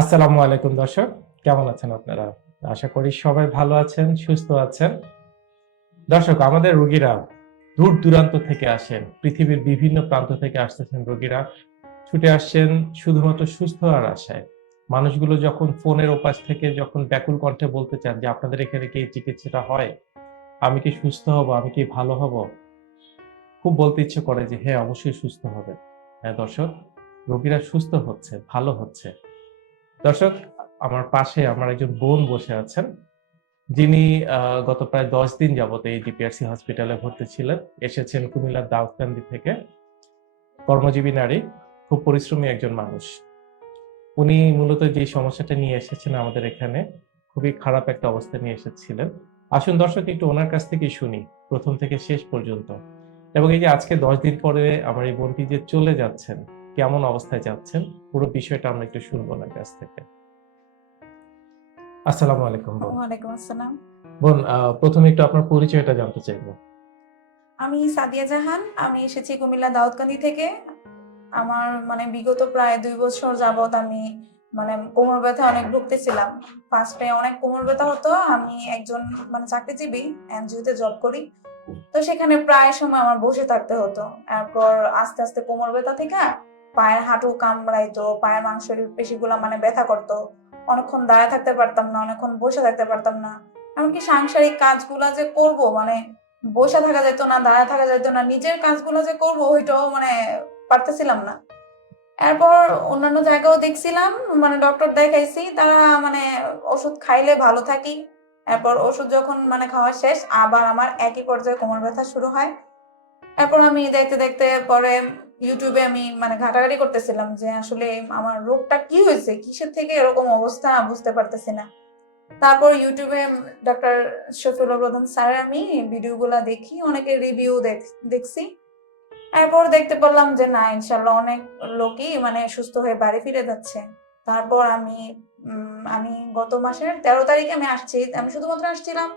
আসসালামু আলাইকুম দর্শক, কেমন আছেন আপনারা? আশা করি সবাই ভালো আছেন, সুস্থ আছেন। দর্শক, আমাদের রোগীরা দূর দূরান্ত থেকে আসেন, পৃথিবীর বিভিন্ন প্রান্ত থেকে আসতেছেন রোগীরা। ছুটে আসছেন শুধুমাত্র সুস্থ আর আশায়। মানুষগুলো যখন ফোনের ওপাশ থেকে যখন ব্যাকুল কণ্ঠে বলতে চান যে, আপনাদের এখানে কি চিকিৎসাটা হয়? আমি কি সুস্থ হব? আমি কি ভালো হব? খুব বলতে ইচ্ছে করে যে হ্যাঁ অবশ্যই সুস্থ হবে। হ্যাঁ দর্শক, রোগীরা সুস্থ হচ্ছে, ভালো হচ্ছে। দর্শক, আমার পাশে আমার একজন বোন বসে আছেন। যিনি গত প্রায় দশ দিন যাবত এই ডিপিআরসি হসপিটালে ভর্তি ছিলেন। এসেছেন কুমিল্লার দাউদকান্দি থেকে। কর্মজীবী নারী, খুব পরিশ্রমী একজন মানুষ। উনি মূলত যে সমস্যাটা নিয়ে এসেছেন আমাদের এখানে, খুবই খারাপ একটা অবস্থা নিয়ে এসেছিলেন। আসুন দর্শক, একটু ওনার কাছ থেকে শুনি, প্রথম থেকে শেষ পর্যন্ত। এবং এই যে আজকে দশ দিন পরে আমার এই বোনটি যে চলে যাচ্ছেন কেমন অবস্থায় যাচ্ছেন পুরো বিষয়টা আমরা একটু শুনব ওনার কাছ থেকে। আসসালামু আলাইকুম বোন। ওয়ালাইকুম আসসালাম। বোন প্রথমে একটু আপনার পরিচয়টা জানতে চাইব। আমি সাদিয়া জাহান আমি এসেছি কুমিল্লা দাউদকান্দি থেকে। আমার মানে বিগত প্রায় দুই বছর যাবত আমি মানে কোমর ব্যথা অনেক ভুগতেছিলাম। ফার্স্টে অনেক কোমর ব্যথা হতো আমি একজন মানে চাকরিজীবী এনজিওতে জব করি। তো সেখানে প্রায় সময় আমার বসে থাকতে হতো। এরপর আস্তে আস্তে কোমর ব্যথা থেকে পায়ের হাঁটু কামড়াইতো, পায়ের মাংসের পেশিগুলো মানে ব্যথা করতো। অনেকক্ষণ দাঁড়ায় থাকতে পারতাম না, অনেকক্ষণ বসে থাকতে পারতাম না। এমনকি সাংসারিক কাজগুলা যে করব মানে বসে থাকা যেত না, দাঁড়ায় থাকা যেত না, নিজের কাজগুলো যে করব, ওইটাও মানে পারতেছিলাম না। এরপর অন্যান্য জায়গাও দেখছিলাম মানে ডক্টর দেখাইছি, তারা মানে ওষুধ খাইলে ভালো থাকি। এরপর ওষুধ যখন মানে খাওয়া শেষ, আবার আমার একই পর্যায়ে কোমর ব্যথা শুরু হয়। এরপর আমি দেখতে দেখতে পরে ইউটিউবে আমি মানে ঘাটাঘাটি করতেছিলাম যে আসলে আমার রোগটা কি হয়েছে? কিসের থেকে এরকম অবস্থা? বুঝতে পারতেছি না। তারপর ইউটিউবে ডক্টর শফিউল প্রধান স্যারের আমি ভিডিওগুলা দেখি, অনেকে রিভিউ দেখছি। এরপর দেখতে পারলাম যে না ইনশাল্লাহ অনেক লোকই মানে সুস্থ হয়ে বাড়ি ফিরে যাচ্ছে। তারপর আমি আমি গত মাসের তেরো তারিখে আমি আসছি। আমি শুধুমাত্র আসছিলাম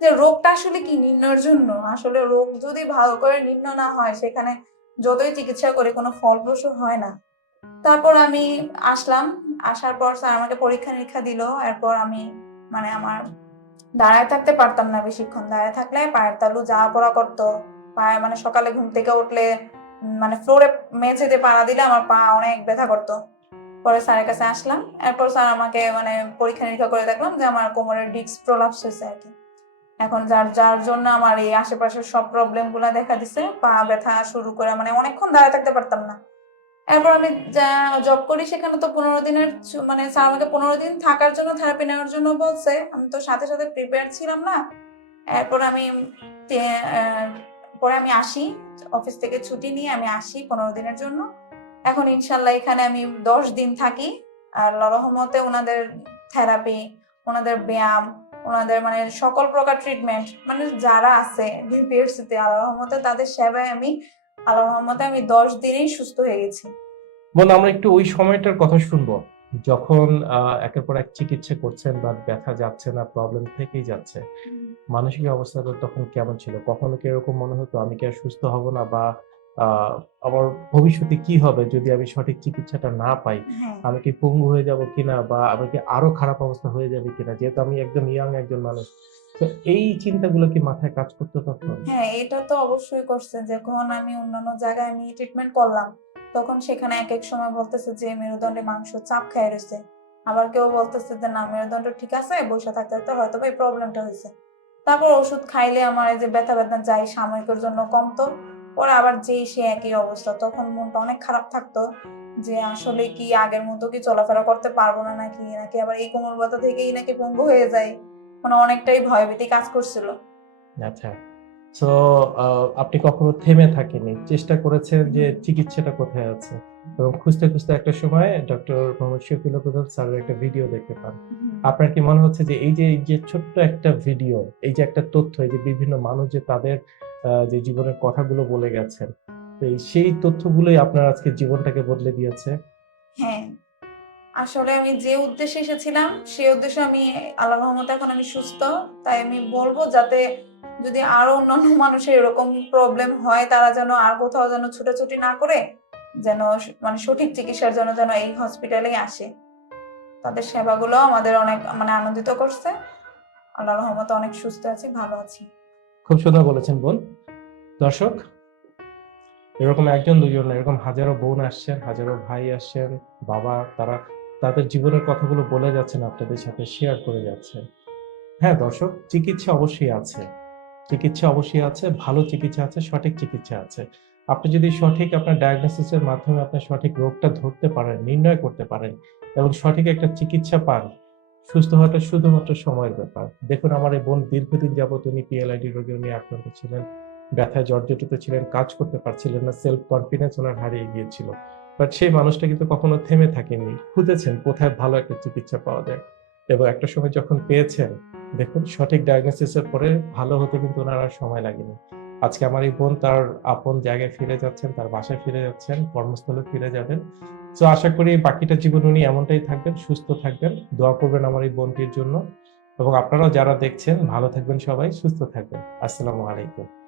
যে রোগটা আসলে কি নির্ণয়ের জন্য? আসলে রোগ যদি ভালো করে নির্ণয় না হয়, সেখানে যতই চিকিৎসা করে কোনো ফলপ্রসূ হয় না। তারপর আমি আসলাম। আসার পর স্যার আমাকে পরীক্ষা নিরীক্ষা দিল। এরপর আমি মানে আমার দাঁড়ায় থাকতে পারতাম না বেশিক্ষণ। দাঁড়ায় থাকলে পায়ের তালু যাওয়া পড়া করতো। পায়ে মানে সকালে ঘুম থেকে উঠলে মানে ফ্লোরে মেঝেতে পাড়া দিলে আমার পা অনেক ব্যথা করতো। পরে স্যারের কাছে আসলাম। এরপর স্যার আমাকে মানে পরীক্ষা নিরীক্ষা করে দেখলাম যে আমার কোমরের ডিস্ক প্রলাপস হয়েছে আর কি। এখন যার যার জন্য আমার এই আশেপাশের সব প্রবলেমগুলা দেখা দিছে, পা ব্যথা শুরু করে মানে অনেকক্ষণ দাঁড়ায় থাকতে পারতাম না। এরপর আমি জব করি সেখানে তো পনেরো দিনের মানে স্যার আমাকে পনেরো দিন থাকার জন্য থেরাপি নেওয়ার জন্য বলছে। আমি তো সাথে সাথে প্রিপেয়ার ছিলাম না। এরপর আমি পরে আমি আসি অফিস থেকে ছুটি নিয়ে আমি আসি পনেরো দিনের জন্য। এখন ইনশাল্লাহ এখানে আমি দশ দিন থাকি। আর রহমতে ওনাদের থেরাপি ওনাদের ব্যায়াম ওনাদের মানে সকল প্রকার ট্রিটমেন্ট মানে যারা আছে ডিপিএসসি তে আল্লাহ রহমতে তাদের সেবায় আমি আল্লাহ রহমতে আমি দশ দিনেই সুস্থ হয়ে গেছি। বোন আমরা একটু ওই সময়টার কথা শুনব। যখন একের পর এক চিকিৎসা করছেন বা ব্যথা যাচ্ছে না প্রবলেম থেকেই যাচ্ছে মানসিক অবস্থাটা তখন কেমন ছিল? কখনো কি এরকম মনে হতো আমি কি আর সুস্থ হব না? বা আমার ভবিষ্যতে কি হবে? যদি আমি সঠিক চিকিৎসাটা না পাই হ্যাঁ। আমি কি পঙ্গু হয়ে যাব কিনা বা আমি কি আরও খারাপ অবস্থা হয়ে যাবে কিনা? যেহেতু আমি একদম ইয়াং একজন মানুষ তো এই চিন্তাগুলো কি মাথায় কাজ করতো তখন? হ্যাঁ এটা তো অবশ্যই করছে। যখন আমি অন্যান্য জায়গায় আমি ট্রিটমেন্ট করলাম তখন সেখানে এক এক সময় বলতেছে যে মেরুদণ্ডে মাংস চাপ খেয়ে রয়েছে আবার কেউ বলতেছে যে না মেরুদণ্ড ঠিক আছে বসে থাকতে থাকতে হয়তো এই প্রবলেমটা হয়েছে তারপর ওষুধ খাইলে আমার এই যে ব্যথা ব্যথা যাই সাময়িকের জন্য কমতো। পরে আবার যে সে একই অবস্থা, তখন মনটা অনেক খারাপ থাকতো যে আসলে কি আগের মতো কি চলাফেরা করতে পারব না নাকি নাকি আবার এই কোমর ব্যথা থেকেই নাকি পঙ্গু হয়ে যায় মানে অনেকটাই ভয়ভীতি কাজ করছিল। আচ্ছা। তো আপনি কখনো থেমে থাকেনি চেষ্টা করেছেন যে চিকিৎসাটা কোথায় আছে। এবং খুঁজতে খুঁজতে একটা সময় ডক্টর মোহাম্মদ শফিল প্রধান স্যারের একটা ভিডিও দেখতে পান। আপনার কি মনে হচ্ছে যে এই যে এই যে ছোট্ট একটা ভিডিও এই যে একটা তথ্য এই যে বিভিন্ন মানুষ যে তাদের যে জীবনের কথাগুলো বলে গেছেন তো এই সেই তথ্যগুলোই আপনার আজকে জীবনটাকে বদলে দিয়েছে? হ্যাঁ। আসলে আমি যে উদ্দেশ্যে এসেছিলাম, সেই উদ্দেশ্যে আমি, আল্লাহ রহমতে এখন আমি সুস্থ। তাই আমি বলব যাতে যদি আরও অন্যান্য মানুষের এরকম প্রবলেম হয়, তারা যেন আর কোথাও যেন ছুটাছুটি না করে, যেন মানে সঠিক চিকিৎসার জন্য যেন এই হসপিটালেই আসে। তাদের সেবাগুলো আমাদের অনেক মানে আনন্দিত করছে। আল্লাহ রহমতে অনেক সুস্থ আছি, ভালো আছি। খুব সুন্দর বলেছেন বোন। দর্শক, এরকম একজন দুজন এরকম হাজারো বোন আসছেন, হাজারো ভাই আসছেন, বাবা, তারা তাদের জীবনের কথাগুলো বলে যাচ্ছেন, আপনাদের সাথে শেয়ার করে যাচ্ছেন হ্যাঁ দর্শক, চিকিৎসা অবশ্যই আছে। চিকিৎসা অবশ্যই আছে, ভালো চিকিৎসা আছে, সঠিক চিকিৎসা আছে। আপনি যদি সঠিক আপনার ডায়াগনোসিসের মাধ্যমে আপনার সঠিক রোগটা ধরতে পারেন, নির্ণয় করতে পারেন এবং সঠিক একটা চিকিৎসা পান, সুস্থ হওয়াটা শুধুমাত্র সময়ের ব্যাপার। দেখুন, আমার এই বোন দীর্ঘদিন যাবত উনি পিএলআইডি রোগে উনি আক্রান্ত ছিলেন, ব্যথায় জর্জরিত ছিলেন, কাজ করতে পারছিলেন না সেলফ কনফিডেন্স ওনার হারিয়ে গিয়েছিল। বাট সেই মানুষটা কিন্তু কখনো থেমে থাকেনি। খুঁজেছেন কোথায় ভালো একটা চিকিৎসা পাওয়া যায়। এবং একটা সময় যখন পেয়েছেন, দেখুন সঠিক ডায়াগনোসিসের পরে ভালো হতে কিন্তু ওনার আর সময় লাগেনি। আজকে আমার এই বোন তার আপন জায়গায় ফিরে যাচ্ছেন, তার বাসায় ফিরে যাচ্ছেন, কর্মস্থলে ফিরে যাবেন। তো আশা করি বাকিটা জীবন উনি এমনটাই থাকবেন, সুস্থ থাকবেন। দোয়া করবেন আমার এই বোনটির জন্য। এবং আপনারাও যারা দেখছেন, ভালো থাকবেন সবাই, সুস্থ থাকবেন। আসসালামু আলাইকুম।